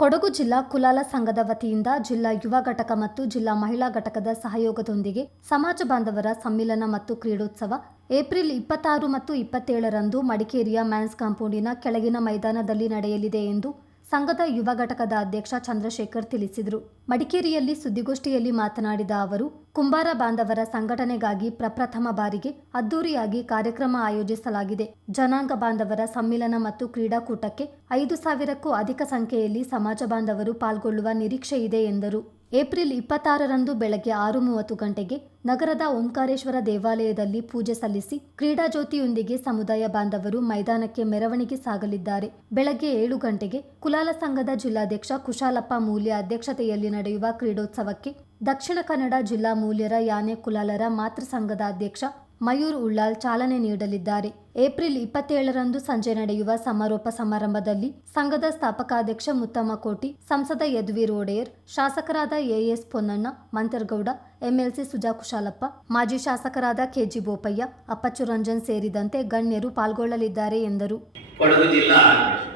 ಕೊಡಗು ಜಿಲ್ಲಾ ಕುಲಾಲ ಸಂಘದ ವತಿಯಿಂದ ಜಿಲ್ಲಾ ಯುವ ಘಟಕ ಮತ್ತು ಜಿಲ್ಲಾ ಮಹಿಳಾ ಘಟಕದ ಸಹಯೋಗದೊಂದಿಗೆ ಸಮಾಜ ಬಾಂಧವರ ಸಮ್ಮಿಲನ ಮತ್ತು ಕ್ರೀಡೋತ್ಸವ ಏಪ್ರಿಲ್ ಇಪ್ಪತ್ತಾರು ಮತ್ತು ಇಪ್ಪತ್ತೇಳರಂದು ಮಡಿಕೇರಿಯ ಮ್ಯಾನ್ಸ್ ಕಾಂಪೌಂಡಿನ ಕೆಳಗಿನ ಮೈದಾನದಲ್ಲಿ ನಡೆಯಲಿದೆ ಎಂದು ಸಂಘದ ಯುವ ಘಟಕದ ಅಧ್ಯಕ್ಷ ಚಂದ್ರಶೇಖರ್ ತಿಳಿಸಿದರು. ಮಡಿಕೇರಿಯಲ್ಲಿ ಸುದ್ದಿಗೋಷ್ಠಿಯಲ್ಲಿ ಮಾತನಾಡಿದ ಅವರು, ಕುಂಬಾರ ಬಾಂಧವರ ಸಂಘಟನೆಗಾಗಿ ಪ್ರಪ್ರಥಮ ಬಾರಿಗೆ ಅದ್ದೂರಿಯಾಗಿ ಕಾರ್ಯಕ್ರಮ ಆಯೋಜಿಸಲಾಗಿದೆ. ಜನಾಂಗ ಬಾಂಧವರ ಸಮ್ಮಿಲನ ಮತ್ತು ಕ್ರೀಡಾಕೂಟಕ್ಕೆ ಐದು ಸಾವಿರಕ್ಕೂ ಅಧಿಕ ಸಂಖ್ಯೆಯಲ್ಲಿ ಸಮಾಜ ಬಾಂಧವರು ಪಾಲ್ಗೊಳ್ಳುವ ನಿರೀಕ್ಷೆ ಇದೆ ಎಂದರು. ಏಪ್ರಿಲ್ ಇಪ್ಪತ್ತಾರರಂದು ಬೆಳಗ್ಗೆ ಆರು ಮೂವತ್ತು ಗಂಟೆಗೆ ನಗರದ ಓಂಕಾರೇಶ್ವರ ದೇವಾಲಯದಲ್ಲಿ ಪೂಜೆ ಸಲ್ಲಿಸಿ ಕ್ರೀಡಾ ಜ್ಯೋತಿಯೊಂದಿಗೆ ಸಮುದಾಯ ಬಾಂಧವರು ಮೈದಾನಕ್ಕೆ ಮೆರವಣಿಗೆ ಸಾಗಲಿದ್ದಾರೆ. ಬೆಳಗ್ಗೆ ಏಳು ಗಂಟೆಗೆ ಕುಲಾಲ ಸಂಘದ ಜಿಲ್ಲಾಧ್ಯಕ್ಷ ಕುಶಾಲಪ್ಪ ಮೂಲ್ಯ ಅಧ್ಯಕ್ಷತೆಯಲ್ಲಿ ನಡೆಯುವ ಕ್ರೀಡೋತ್ಸವಕ್ಕೆ ದಕ್ಷಿಣ ಕನ್ನಡ ಜಿಲ್ಲಾ ಮೂಲ್ಯರ ಯಾನೆ ಕುಲಾಲರ ಮಾತೃ ಸಂಘದ ಅಧ್ಯಕ್ಷ ಮಯೂರ್ ಉಳ್ಳಾಲ್ ಚಾಲನೆ ನೀಡಲಿದ್ದಾರೆ. ಏಪ್ರಿಲ್ ಇಪ್ಪತ್ತೇಳರಂದು ಸಂಜೆ ನಡೆಯುವ ಸಮಾರೋಪ ಸಮಾರಂಭದಲ್ಲಿ ಸಂಘದ ಸ್ಥಾಪಕಾಧ್ಯಕ್ಷ ಮುತ್ತಮ್ಮ ಕೋಟಿ, ಸಂಸದ ಯದುವೀರ್ ಒಡೆಯರ್, ಶಾಸಕರಾದ ಎಎಸ್ ಪೊನ್ನಣ್ಣ, ಮಂತರ್ಗೌಡ, ಎಂಎಲ್ಸಿ ಸುಜಾ ಕುಶಾಲಪ್ಪ, ಮಾಜಿ ಶಾಸಕರಾದ ಕೆಜಿ ಬೋಪಯ್ಯ, ಅಪ್ಪಚ್ಚು ರಂಜನ್ ಸೇರಿದಂತೆ ಗಣ್ಯರು ಪಾಲ್ಗೊಳ್ಳಲಿದ್ದಾರೆ ಎಂದರು. ಕೊಡಗು ಜಿಲ್ಲಾ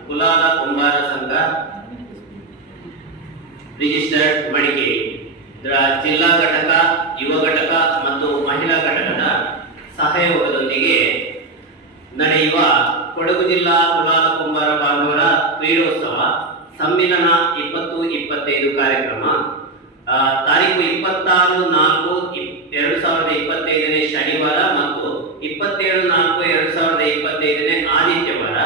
ಕುಲಾಲ ಕುಂಬಾರ ಸಂಘ ರಿಜಿಸ್ಟರ್ಡ್ ಮಡಿಕೇರಿ ಜಿಲ್ಲಾ ಘಟಕ, ಯುವ ಘಟಕ ಮತ್ತು ಮಹಿಳಾ ಘಟಕದ ಸಹಯೋಗದೊಂದಿಗೆ ನಡೆಯುವ ಕೊಡಗು ಜಿಲ್ಲಾ ಕುಲಾಲ ಕುಂಬಾರ ಬಾಂಧವರ ಕ್ರೀಡೋತ್ಸವ ಸಮ್ಮಿಲನ ಇಪ್ಪತ್ತು ಇಪ್ಪತ್ತೈದು ಕಾರ್ಯಕ್ರಮ. ತಾರೀಕು ಇಪ್ಪತ್ತಾರು, ನಾಲ್ಕು ಎರಡು ಸಾವಿರದ ಇಪ್ಪತ್ತೈದನೇ ಶನಿವಾರ ಮತ್ತು ಇಪ್ಪತ್ತೇಳು, ನಾಲ್ಕು, ಎರಡು ಸಾವಿರದ ಇಪ್ಪತ್ತೈದನೇ ಆದಿತ್ಯವಾರ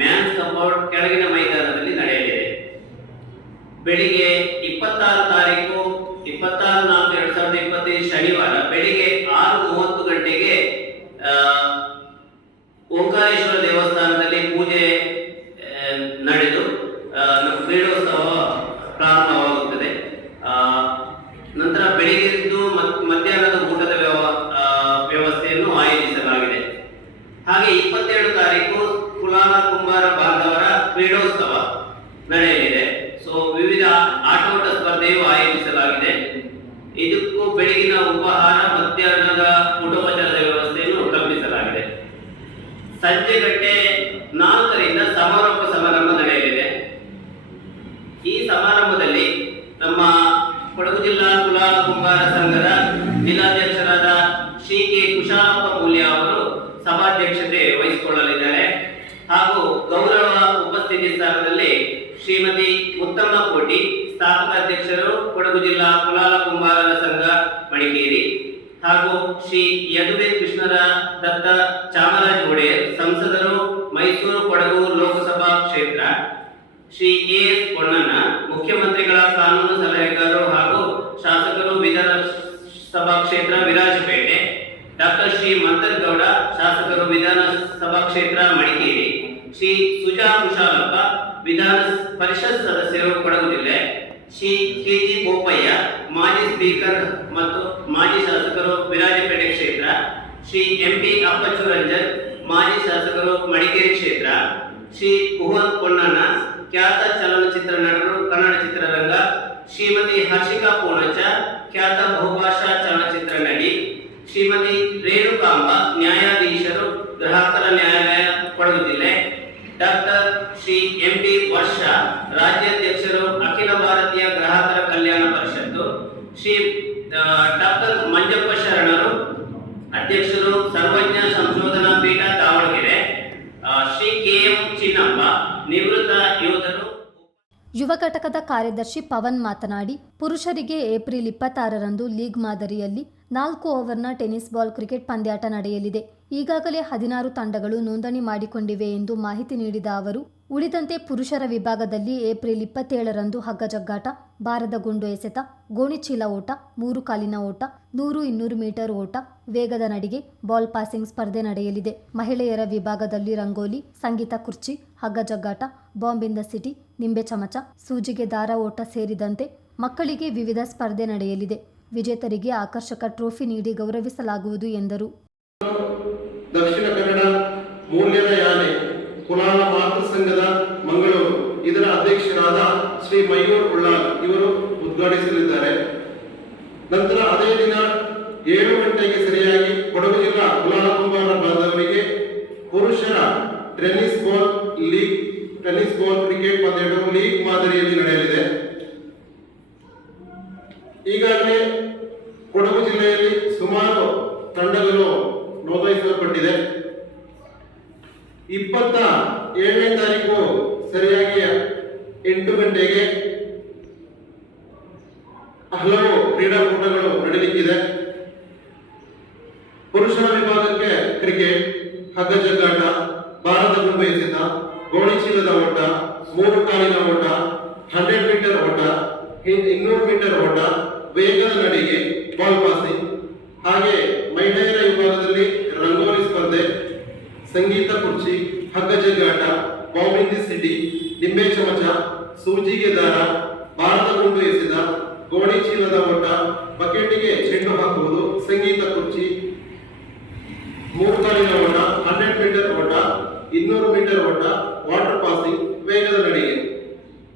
ಮ್ಯಾನ್ ಸಪೋರ್ಟ್ ಕೆಳಗಿನ ಮೈದಾನದಲ್ಲಿ ನಡೆಯಲಿದೆ. ಬೆಳಿಗ್ಗೆ ಇಪ್ಪತ್ತಾರು ತಾರೀಕು, ಇಪ್ಪತ್ತಾರು, ನಾಲ್ಕು, ಎರಡು ಸಾವಿರದ ಇಪ್ಪತ್ತೈದು ಶನಿವಾರ ಬೆಳಿಗ್ಗೆ ಆರು ಮೂವತ್ತು ಗಂಟೆಗೆ ಆ, ದೇವಸ್ಥಾನದಲ್ಲಿ ಪೂಜೆ ನಡೆದು ನಮ್ಮ ಕ್ರೀಡೋತ್ಸವ ಪ್ರಾರಂಭವಾಗುತ್ತದೆ. ನಂತರ ಬೆಳಿಗ್ಗೆದ್ದು ಮಧ್ಯಾಹ್ನದ ಊಟದ ವ್ಯವಸ್ಥೆಯನ್ನು ಆಯೋಜಿಸಲಾಗಿದೆ. ಹಾಗೆ ಇಪ್ಪತ್ತೇಳು ತಾರೀಕು ಕುಲಾಲ ಕುಂಬಾರ ಬಾಂಧವರ ಕ್ರೀಡೋತ್ಸವ ನಡೆಯಲಿದೆ. ಸೊ ವಿವಿಧ ಆಟೋಟ ಸ್ಪರ್ಧೆಯು ಆಯೋಜಿಸಲಾಗಿದೆ. ಇದಕ್ಕೂ ಬೆಳಗಿನ ಉಪಹಾರ ಮಧ್ಯಾಹ್ನದ ಸಂಜೆ ಗಂಟೆ ನಾಲ್ಕರಿಂದ ಸಮಾರೋಪ ಸಮಾರಂಭ ನಡೆಯಲಿದೆ ಈ ಸಮಾರಂಭದಲ್ಲಿ ನಮ್ಮ ಕೊಡಗು ಜಿಲ್ಲಾ ಕುಲಾಲ ಕುಂಬಾರ ಸಂಘದ ಜಿಲ್ಲಾಧ್ಯಕ್ಷರಾದ ಶ್ರೀ ಕೆ ಕುಶಾಲಪ್ಪ ಮೂಲ್ಯ ಅವರು ಸಭಾಧ್ಯಕ್ಷತೆ ವಹಿಸಿಕೊಳ್ಳಲಿದ್ದಾರೆ. ಹಾಗೂ ಗೌರವ ಉಪಸ್ಥಿತಿ ಸ್ಥಾನದಲ್ಲಿ ಶ್ರೀಮತಿ ಉತ್ತಮ ಕೋಟಿ, ಸ್ಥಾಪಕ ಅಧ್ಯಕ್ಷರು ಕೊಡಗು ಜಿಲ್ಲಾ ಕುಲಾಲ ಕುಂಬಾರರ ಸಂಘ ಮಡಿಕೇರಿ. ಹಾಗೂ ಶ್ರೀ ಯದುವೇ ಕೃಷ್ಣರ ದತ್ತ ಚಾಮರಾಜ ಒಡೆಯರ್ ಸಂಸದರು ಮೈಸೂರು, ಕೊಡಗು ಲೋಕಸಭಾ ಕ್ಷೇತ್ರ, ಶ್ರೀ ಎ ಎಸ್ ಪೊನ್ನಣ್ಣ, ಮುಖ್ಯಮಂತ್ರಿಗಳ ಕಾನೂನು ಸಲಹೆಗಾರರು ಹಾಗೂ ಶಾಸಕರು ವಿಧಾನ ಸಭಾ ಕ್ಷೇತ್ರ ವಿರಾಜಪೇಟೆ, ಡಾಕ್ಟರ್ ಶ್ರೀ ಮಂತರ್ಗೌಡ ಶಾಸಕರು ವಿಧಾನಸಭಾ ಕ್ಷೇತ್ರ ಮಡಿಕೇರಿ, ಶ್ರೀ ಸುಜಾ ಕುಶಾಲಪ್ಪ ವಿಧಾನ ಪರಿಷತ್ ಸದಸ್ಯರು ಕೊಡಗು ಜಿಲ್ಲೆ, ಶ್ರೀ ಕೆ ಜಿ ಬೋಪಯ್ಯ, ಮಾಜಿ ಸ್ಪೀಕರ್ ಮತ್ತು ಮಾಜಿ ಶಾಸಕರು ವಿರಾಜಪೇಟೆ ಕ್ಷೇತ್ರ, ಶ್ರೀ ಎಂ ಪಿ ಅಪ್ಪಚ್ಚು ರಂಜನ್, ಮಾಜಿ ಶಾಸಕರು ಮಡಿಕೇರಿ ಕ್ಷೇತ್ರ, ಶ್ರೀ ಕುಹತ್ ಪೊನ್ನಣ್ಣ, ಖ್ಯಾತ ಚಲನಚಿತ್ರ ನಟರು ಕನ್ನಡ ಚಿತ್ರರಂಗ, ಶ್ರೀಮತಿ ಹರ್ಷಿಕಾ ಪೂಣಚ್ಚ ಖ್ಯಾತ ಬಹುಭಾಷಾ ಚಲನಚಿತ್ರ ನಟಿ, ಶ್ರೀಮತಿ ಯುವ ಘಟಕದ ಕಾರ್ಯದರ್ಶಿ ಪವನ್ ಮಾತನಾಡಿ, ಪುರುಷರಿಗೆ ಏಪ್ರಿಲ್ ಇಪ್ಪತ್ತಾರರಂದು ಲೀಗ್ ಮಾದರಿಯಲ್ಲಿ ನಾಲ್ಕು ಓವರ್ನ ಟೆನಿಸ್ ಬಾಲ್ ಕ್ರಿಕೆಟ್ ಪಂದ್ಯಾಟ ನಡೆಯಲಿದೆ. ಈಗಾಗಲೇ ಹದಿನಾರು ತಂಡಗಳು ನೋಂದಣಿ ಮಾಡಿಕೊಂಡಿವೆ ಎಂದು ಮಾಹಿತಿ ನೀಡಿದ ಅವರು ಉಳಿದಂತೆ ಪುರುಷರ ವಿಭಾಗದಲ್ಲಿ ಏಪ್ರಿಲ್ ಇಪ್ಪತ್ತೇಳರಂದು ಹಗ್ಗಜಗ್ಗಾಟ, ಬಾರದ ಗುಂಡು ಎಸೆತ, ಗೋಣಿಚೀಲ ಓಟ, ಮೂರು ಕಾಲಿನ ಓಟ, ನೂರು ಇನ್ನೂರು ಮೀಟರ್ ಓಟ, ವೇಗದ ನಡಿಗೆ, ಬಾಲ್ ಪಾಸಿಂಗ್ ಸ್ಪರ್ಧೆ ನಡೆಯಲಿದೆ. ಮಹಿಳೆಯರ ವಿಭಾಗದಲ್ಲಿ ರಂಗೋಲಿ, ಸಂಗೀತ ಕುರ್ಚಿ, ಹಗ್ಗಜಗ್ಗಾಟ, ಬಾಂಬ್ ಇನ್ ದ ಸಿಟಿ, ನಿಂಬೆ ಚಮಚ, ಸೂಜಿಗೆ ದಾರ ಓಟ ಸೇರಿದಂತೆ ಮಕ್ಕಳಿಗೆ ವಿವಿಧ ಸ್ಪರ್ಧೆ ನಡೆಯಲಿದೆ. ವಿಜೇತರಿಗೆ ಆಕರ್ಷಕ ಟ್ರೋಫಿ ನೀಡಿ ಗೌರವಿಸಲಾಗುವುದು ಎಂದರು. ಸಂಘದ ಮಂಗಳೂರು. ಇದರ ಅಧ್ಯಕ್ಷರಾದ ಶ್ರೀ ಮಯೂರ್ ಉಳ್ಳಾಲ್ ಇವರು ಉದ್ಘಾಟಿಸಲಿದ್ದಾರೆ. ನಂತರ ಅದೇ ದಿನ ಏಳು ಗಂಟೆಗೆ ಸರಿಯಾಗಿ ಕೊಡಗು ಜಿಲ್ಲಾ ಗುಲಾಲಕುಮಾರ ಬಾಂಧವರಿಗೆ ಪುರುಷರ tennis ball league, tennis ball cricket ಪಂದ್ಯಗಳು ಲೀಗ್ ಮಾದರಿಯಲ್ಲಿ ನಡೆಯಲಿದೆ. ಈಗಾಗಲೇ ಕೊಡಗು ಜಿಲ್ಲೆಯಲ್ಲಿ ಸುಮಾರು ತಂಡಗಳು ನೋಂದಾಯಿಸಲ್ಪಟ್ಟಿದೆ. ಇಪ್ಪತ್ತ ಏಳನೇ ತಾರೀಕು ಸರಿಯಾಗಿ ಎಂಟು ಗಂಟೆಗೆ ಹಲವು ಕ್ರೀಡಾಕೂಟಗಳು ನಡೆಯಲಿಕ್ಕಿದೆ ಪುರುಷರ ವಿಭಾಗಕ್ಕೆ ಕ್ರಿಕೆಟ್ ಹಗ್ಗ ಜಗ್ಗಾಟ ಭಾರತ ಎಸೆತ, ಗೋಣಿ ಚೀಲದ ಓಟ, ಮೂರು ಕಾಲಿನ ಓಟ, ಹಂಡ್ರೆಡ್ ಮೀಟರ್ ಓಟ ಇನ್- ಇನ್ನೂರು ಮೀಟರ್ ಓಟ, ವೇಗದ ನಡಿಗೆ ಬಾಲ್ ಪಾಸಿಂಗ್ ಹಾಗೆ ಮಹಿಳೆಯರ ವಿಭಾಗದಲ್ಲಿ ರಂಗೋಲಿ ಸ್ಪರ್ಧೆ ಸಂಗೀತ ಕುರ್ಚಿ ಹಗ್ಗ ಜಗ್ಗಾಟ ಬಾಂಬಿಂದಿ ಸಿಟಿ ನಿಂಬೆ ಚಮಚ ಸೂಜಿಗೆ ದಾರ ಭಾರತ ಗುಂಡು ಎಸೆದ ಗೋಣಿ ಚೀಲದ ಓಟ ಬಕೆಟ್ಗೆ ಚೆಂಡು ಹಾಕುವುದು ಸಂಗೀತ ಕುರ್ಚಿ ಮೂರು ಕಾಲಿನ ಓಟ ಹಂಡ್ರೆಡ್ ಮೀಟರ್ ಓಟ ಇನ್ನೂರು ಮೀಟರ್ ಓಟ ವಾಟರ್ ಪಾಸಿಂಗ್ ವೇಗದ ನಡಿಗೆ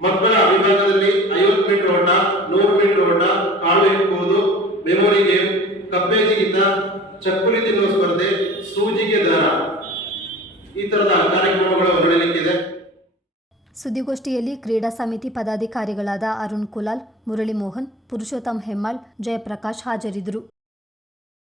ಮಕ್ಕಳ ವಿಭಾಗದಲ್ಲಿ ಐವತ್ತು ಮೀಟರ್ ಓಟ ನೂರು ಮೀಟರ್ ಓಟ ಕಾಳು ಎತ್ತುವುದು ಮೆಮೊರಿ ಗೇಮ್ ಕಪ್ಪೆ ಜಿಗಿತ ಚಕ್ಕುಲಿ ತಿನ್ನುವ ಸ್ಪರ್ಧೆ ಸೂಜಿಗೆ ದಾರ ಈ ಕಾರ್ಯಕ್ರಮಗಳು ನಡೆಯಲಿಕ್ಕಿದೆ ಸುದ್ದಿಗೋಷ್ಠಿಯಲ್ಲಿ ಕ್ರೀಡಾ ಸಮಿತಿ ಪದಾಧಿಕಾರಿಗಳಾದ ಅರುಣ್ ಕುಲಾಲ್, ಮುರಳಿ ಮೋಹನ್, ಪುರುಷೋತ್ತಮ್ ಹೆಮ್ಮಾಳ್ ಜಯಪ್ರಕಾಶ್ ಹಾಜರಿದ್ದರು.